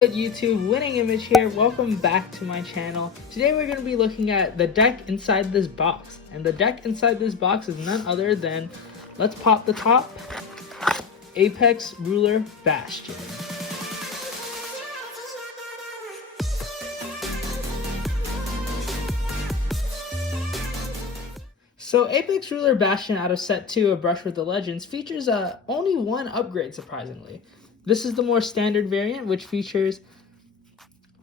Good YouTube, Winning Image here. Welcome back to my channel. Today we're going to be looking at the deck inside this box. And the deck inside this box is none other than, let's pop the top, Apex Ruler Bastion. So Apex Ruler Bastion out of set 2 of Brush with the Legends features only one upgrade, surprisingly. This is the more standard variant, which features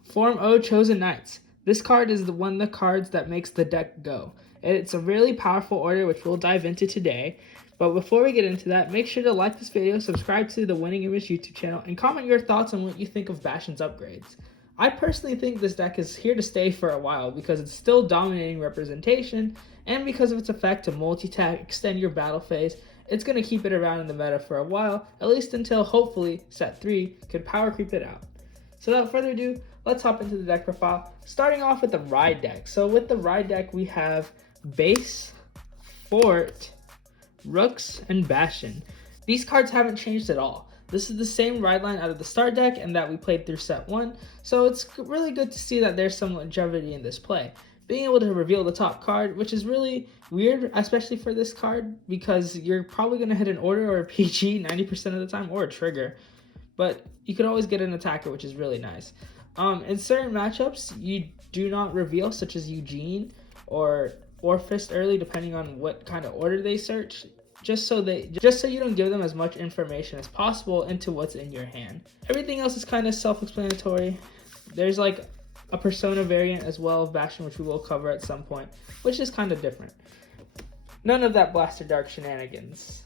Form O Chosen Knights. This card is one of the cards that makes the deck go. It's a really powerful order, which we'll dive into today. But before we get into that, make sure to like this video, subscribe to the Winning Image YouTube channel, and comment your thoughts on what you think of Bastion's upgrades. I personally think this deck is here to stay for a while because it's still dominating representation, and because of its effect to multi-tag, extend your battle phase. It's going to keep it around in the meta for a while, at least until hopefully set 3 could power creep it out. So without further ado, let's hop into the deck profile, starting off with the Ride deck. So with the Ride deck, we have Base, Fort, Rooks, and Bastion. These cards haven't changed at all. This is the same Ride line out of the start deck and that we played through set 1, so it's really good to see that there's some longevity in this play. Being able to reveal the top card, which is really weird, especially for this card, because you're probably going to hit an order or a PG 90% of the time, or a trigger. But you could always get an attacker, which is really nice. In certain matchups, you do not reveal, such as Eugene or Orfist early, depending on what kind of order they search, just so you don't give them as much information as possible into what's in your hand. Everything else is kind of self-explanatory. There's like a Persona variant as well of Bastion, which we will cover at some point, which is kind of different. None of that Blaster Dark shenanigans.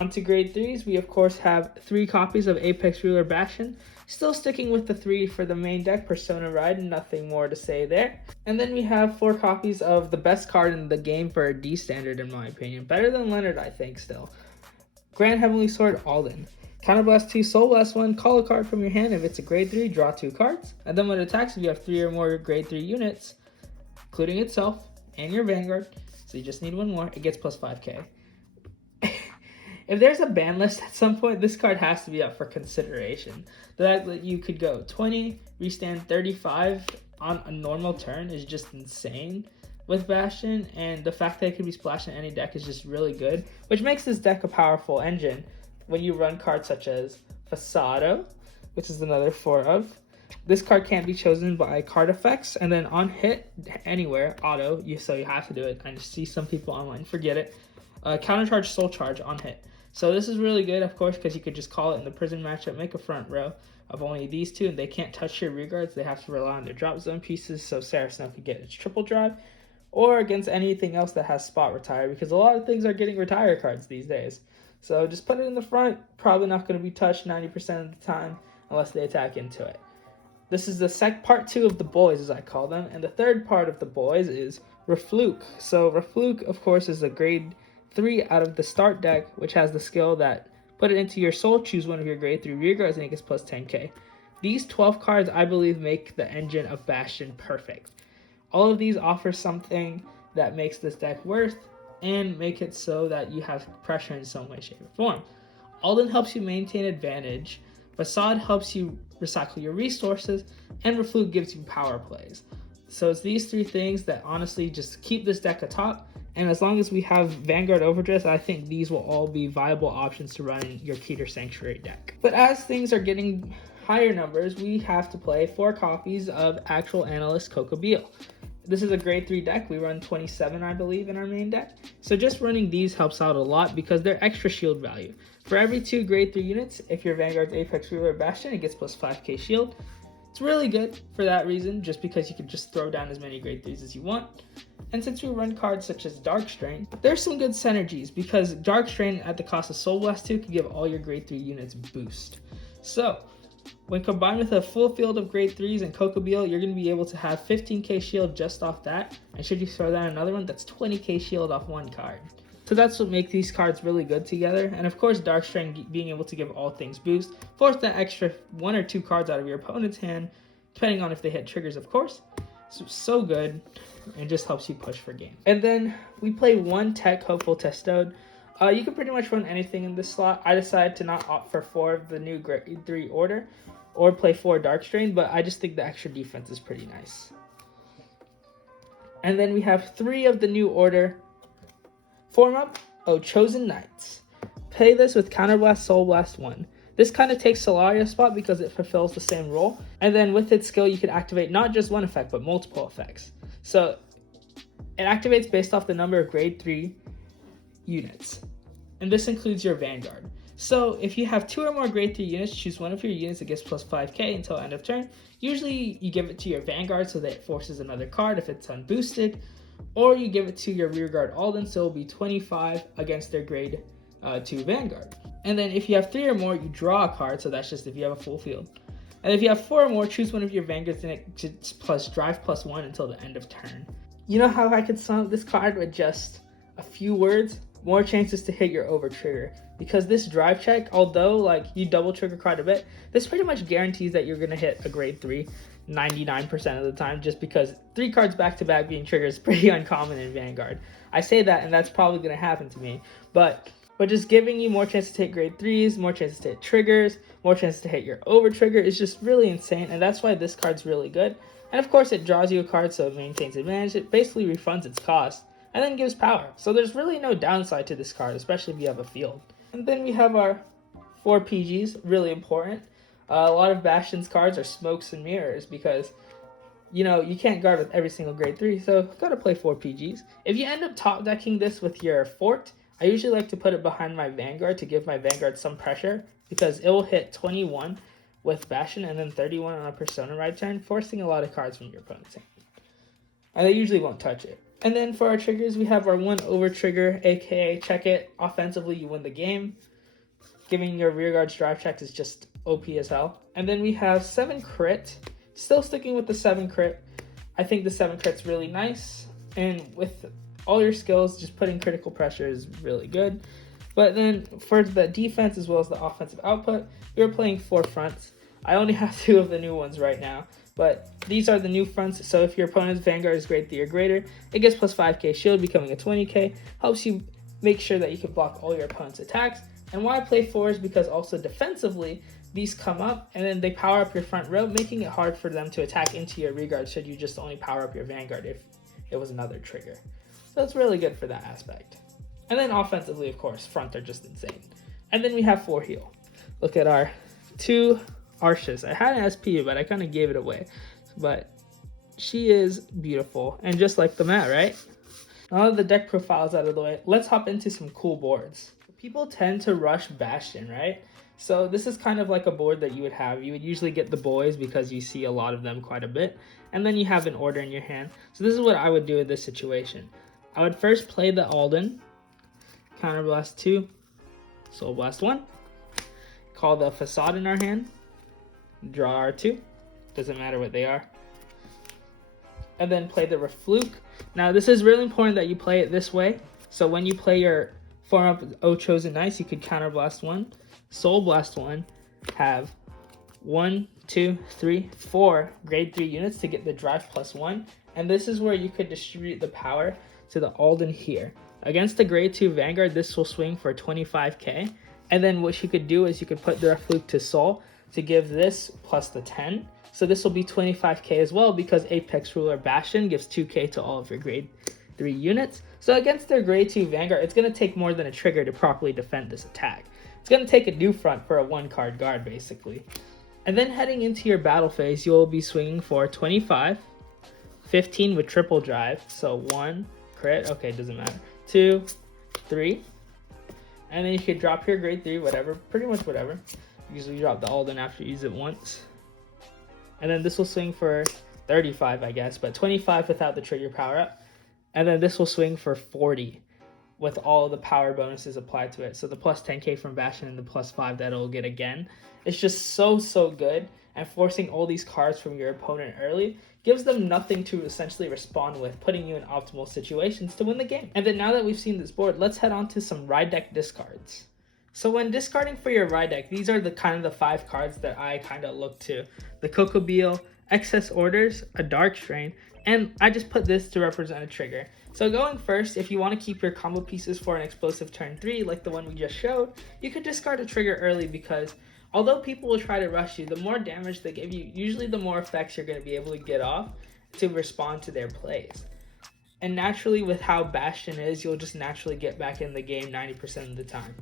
Onto grade 3s, we of course have 3 copies of Apex Ruler Bastion, still sticking with the 3 for the main deck, Persona Ride, nothing more to say there. And then we have 4 copies of the best card in the game for a D standard in my opinion, better than Leonard I think still. Grand Heavenly Sword Alden. Counterblast 2, Soul Blast 1, call a card from your hand. If it's a grade 3, draw 2 cards. And then when it attacks, if you have 3 or more grade 3 units, including itself and your Vanguard, so you just need 1 more, it gets plus 5k. If there's a ban list at some point, this card has to be up for consideration. The fact that you could go 20, restand 35 on a normal turn is just insane with Bastion, and the fact that it can be splashed in any deck is just really good, which makes this deck a powerful engine when you run cards such as Fasado, which is another 4 of. This card can't be chosen by card effects, and then on hit, anywhere, auto, so you have to do it. I just see some people online forget it. Countercharge Soul Charge on hit. So this is really good, of course, because you could just call it in the prison matchup, make a front row of only these 2, and they can't touch your rear guards. They have to rely on their drop zone pieces, so Sarah Snow could get its triple drive, or against anything else that has spot retire, because a lot of things are getting retire cards these days. So just put it in the front, probably not going to be touched 90% of the time, unless they attack into it. This is the part 2 of the boys, as I call them, and the third part of the boys is Refluke. So Refluke, of course, is a grade 3 out of the start deck, which has the skill that put it into your soul, choose one of your grade 3 rear guards, and it gets plus 10k. These 12 cards, I believe, make the engine of Bastion perfect. All of these offer something that makes this deck worth and make it so that you have pressure in some way, shape, or form. Alden helps you maintain advantage, Facade helps you recycle your resources, and Refluke gives you power plays. So it's these 3 things that honestly just keep this deck atop. And as long as we have Vanguard Overdress, I think these will all be viable options to run your Keter Sanctuary deck. But as things are getting higher numbers, we have to play 4 copies of Actual Analyst Cocobeal. This is a grade 3 deck. We run 27, I believe, in our main deck. So just running these helps out a lot because they're extra shield value. For every 2 grade 3 units, if your Vanguard's Apex Ruler Bastion, it gets plus 5k shield. It's really good for that reason, just because you can just throw down as many grade 3s as you want. And since we run cards such as Dark Strain, there's some good synergies because Dark Strain at the cost of Soul Blast 2 can give all your grade 3 units boost. So when combined with a full field of grade 3s and Cocobeal, you're going to be able to have 15k shield just off that. And should you throw down another one, that's 20k shield off 1 card. So that's what makes these cards really good together. And of course, Dark Strain being able to give all things boost, force that extra 1 or 2 cards out of your opponent's hand, depending on if they hit triggers, of course. So good, and just helps you push for game. And then we play 1 Tech Hopeful Testode. You can pretty much run anything in this slot. I decided to not opt for 4 of the new grade 3 order. or play 4 Dark Strain, but I just think the extra defense is pretty nice. And then we have 3 of the new order. Form up, Chosen Knights. Play this with Counterblast, Soul Blast 1. This kind of takes Solario's spot because it fulfills the same role. And then with its skill, you can activate not just one effect, but multiple effects. So it activates based off the number of grade 3 units. And this includes your Vanguard. So if you have 2 or more grade 3 units, choose one of your units that gets plus 5k until end of turn. Usually you give it to your Vanguard so that it forces another card if it's unboosted. Or you give it to your Rearguard Alden, so it'll be 25 against their grade 2 Vanguard. And then if you have 3 or more, you draw a card, so that's just if you have a full field. And if you have 4 or more, choose one of your Vanguards and it gets plus drive plus 1 until the end of turn. You know how I could sum up this card with just a few words? More chances to hit your over trigger. Because this drive check, although like you double trigger quite a bit, this pretty much guarantees that you're gonna hit a grade 3 99% of the time, just because 3 cards back to back being triggered is pretty uncommon in Vanguard. I say that and that's probably gonna happen to me, but just giving you more chances to hit grade 3s, more chances to hit triggers, more chances to hit your over trigger is just really insane, and that's why this card's really good. And of course it draws you a card, so it maintains advantage. It basically refunds its cost and then gives power. So there's really no downside to this card, especially if you have a field. And then we have our 4 PGs, really important. A lot of Bastion's cards are smokes and mirrors because, you know, you can't guard with every single grade 3, so you gotta play 4 PGs. If you end up top decking this with your Fort, I usually like to put it behind my Vanguard to give my Vanguard some pressure, because it will hit 21 with Bastion and then 31 on a Persona ride turn, forcing a lot of cards from your opponent's hand. And they usually won't touch it. And then for our triggers, we have our 1 over trigger, aka check it. Offensively, you win the game. Giving your Rearguard's drive checks is just OP as hell. And then we have 7 crit. Still sticking with the 7 crit. I think the 7 crit's really nice. And with all your skills, just putting critical pressure is really good. But then for the defense as well as the offensive output, we're playing 4 fronts. I only have 2 of the new ones right now, but these are the new fronts. So if your opponent's Vanguard is grade 3 or greater, it gets plus 5k shield, becoming a 20k. Helps you make sure that you can block all your opponent's attacks. And why I play 4 is because also defensively, these come up and then they power up your front row, making it hard for them to attack into your Rearguard should you just only power up your Vanguard if it was another trigger. So it's really good for that aspect. And then offensively, of course, front are just insane. And then we have 4 heal. Look at our 2 Arches. I had an SP, but I kind of gave it away. But she is beautiful. And just like the mat, right? Now that the deck profile's out of the way, let's hop into some cool boards. People tend to rush Bastion, right? So this is kind of like a board that you would have. You would usually get the boys because you see a lot of them quite a bit. And then you have an order in your hand. So this is what I would do in this situation. I would first play the Alden, Counterblast 2, Soul Blast 1, call the Facade in our hand, draw our 2, doesn't matter what they are, and then play the Refluke. Now this is really important that you play it this way, so when you play your form up O Chosen Knights, you could Counterblast 1, Soul Blast 1, have 1, 2, 3, 4 grade 3 units to get the drive plus 1, and this is where you could distribute the power to the Alden here. Against the grade 2 Vanguard, this will swing for 25k. And then what you could do is you could put the Refluke to Soul to give this plus the 10. So this will be 25k as well, because Apex Ruler Bastion gives 2k to all of your grade 3 units. So against their grade 2 Vanguard, it's going to take more than a trigger to properly defend this attack. It's going to take a new front for a 1-card guard, basically. And then heading into your battle phase, you will be swinging for 25, 15 with triple drive, so 1, crit, okay, doesn't matter, 2, 3, and then you could drop your grade 3, whatever, pretty much whatever. Usually drop the Alden after you use it once. And then this will swing for 35, I guess, but 25 without the trigger power up. And then this will swing for 40 with all the power bonuses applied to it. So the plus 10k from Bastion and the plus 5 that it'll get again. It's just so good, and forcing all these cards from your opponent early gives them nothing to essentially respond with, putting you in optimal situations to win the game. And then now that we've seen this board, let's head on to some ride deck discards. So when discarding for your ride deck, these are the kind of the 5 cards that I kind of look to. The Cocobeel, Excess Orders, a Dark Strain, and I just put this to represent a trigger. So going first, if you want to keep your combo pieces for an explosive turn 3, like the one we just showed, you could discard a trigger early because although people will try to rush you, the more damage they give you, usually the more effects you're going to be able to get off to respond to their plays. And naturally, with how Bastion is, you'll just naturally get back in the game 90% of the time.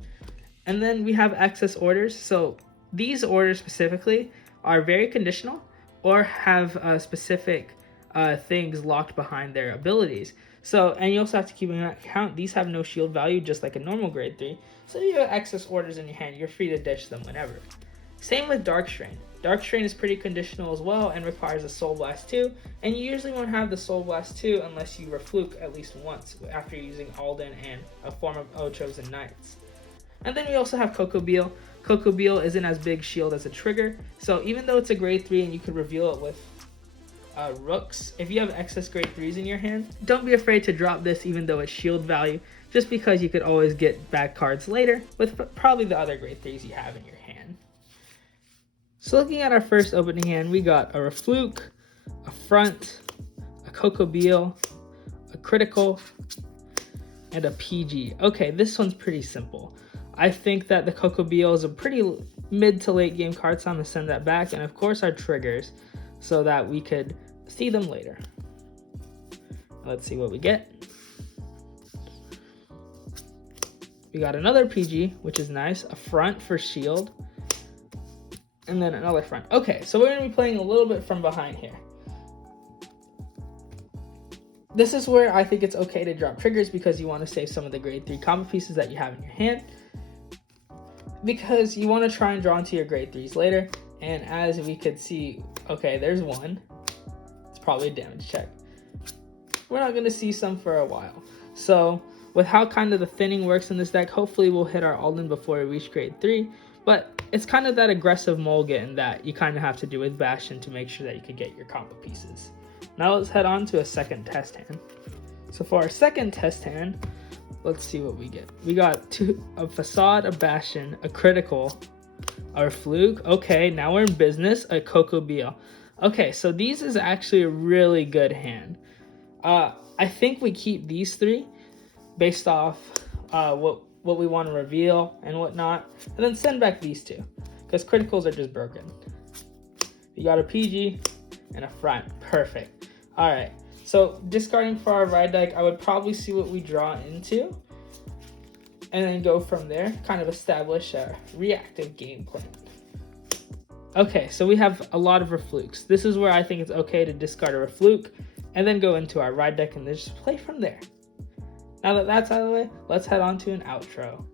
And then we have excess orders. So these orders specifically are very conditional or have specific things locked behind their abilities. So, and you also have to keep in account, these have no shield value, just like a normal grade 3. So if you have excess orders in your hand, you're free to ditch them whenever. Same with Dark Strain. Dark Strain is pretty conditional as well and requires a Soul Blast 2, and you usually won't have the Soul Blast 2 unless you refluke at least once after using Alden and a form of O Chosen Knights. And then we also have Coco Beal. Coco Beal isn't as big shield as a trigger, so even though it's a grade 3 and you could reveal it with Rooks, if you have excess grade 3s in your hand, don't be afraid to drop this even though it's shield value, just because you could always get back cards later with probably the other grade 3s you have in your hand. So looking at our first opening hand, we got a Refluke, a Front, a Coco Beal, a Critical, and a PG. Okay, this one's pretty simple. I think that the Coco Beal is a pretty mid to late game card, so I'm going to send that back. And of course our triggers, so that we could see them later. Let's see what we get. We got another PG, which is nice. A Front for shield. And then another Front. Okay, so we're going to be playing a little bit from behind here. This is where I think it's okay to drop triggers because you want to save some of the grade 3 combo pieces that you have in your hand, because you want to try and draw into your grade 3s later. And as we could see, okay, there's one. It's probably a damage check. We're not going to see some for a while. So with how kind of the thinning works in this deck, hopefully we'll hit our Alden before we reach grade 3. But it's kind of that aggressive mulligan that you kind of have to do with Bastion to make sure that you could get your combo pieces. Now let's head on to a second test hand. So for our second test hand, let's see what we get. We got a Facade, a Bastion, a Critical, a Fluke. Okay, now we're in business, a Coco Beal. Okay, so these is actually a really good hand. I think we keep these 3 based off what we want to reveal and whatnot, and then send back these 2 because criticals are just broken. You got a PG and a Front. Perfect. All right, so discarding for our ride deck, I would probably see what we draw into and then go from there, kind of establish a reactive game plan. Okay, so we have a lot of Reflukes. This is where I think it's okay to discard a Refluke and then go into our ride deck and then just play from there. Now that that's out of the way, let's head on to an outro.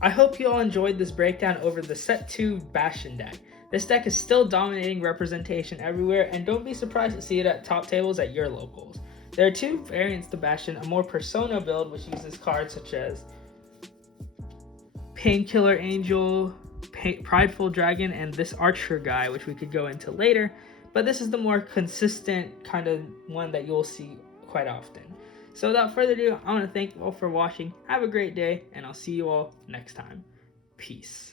I hope you all enjoyed this breakdown over the Set 2 Bastion deck. This deck is still dominating representation everywhere, and don't be surprised to see it at top tables at your locals. There are 2 variants to Bastion, a more Persona build which uses cards such as Painkiller Angel, Prideful Dragon, and this Archer guy, which we could go into later, but this is the more consistent kind of one that you'll see quite often. So without further ado, I want to thank you all for watching. Have a great day, and I'll see you all next time. Peace.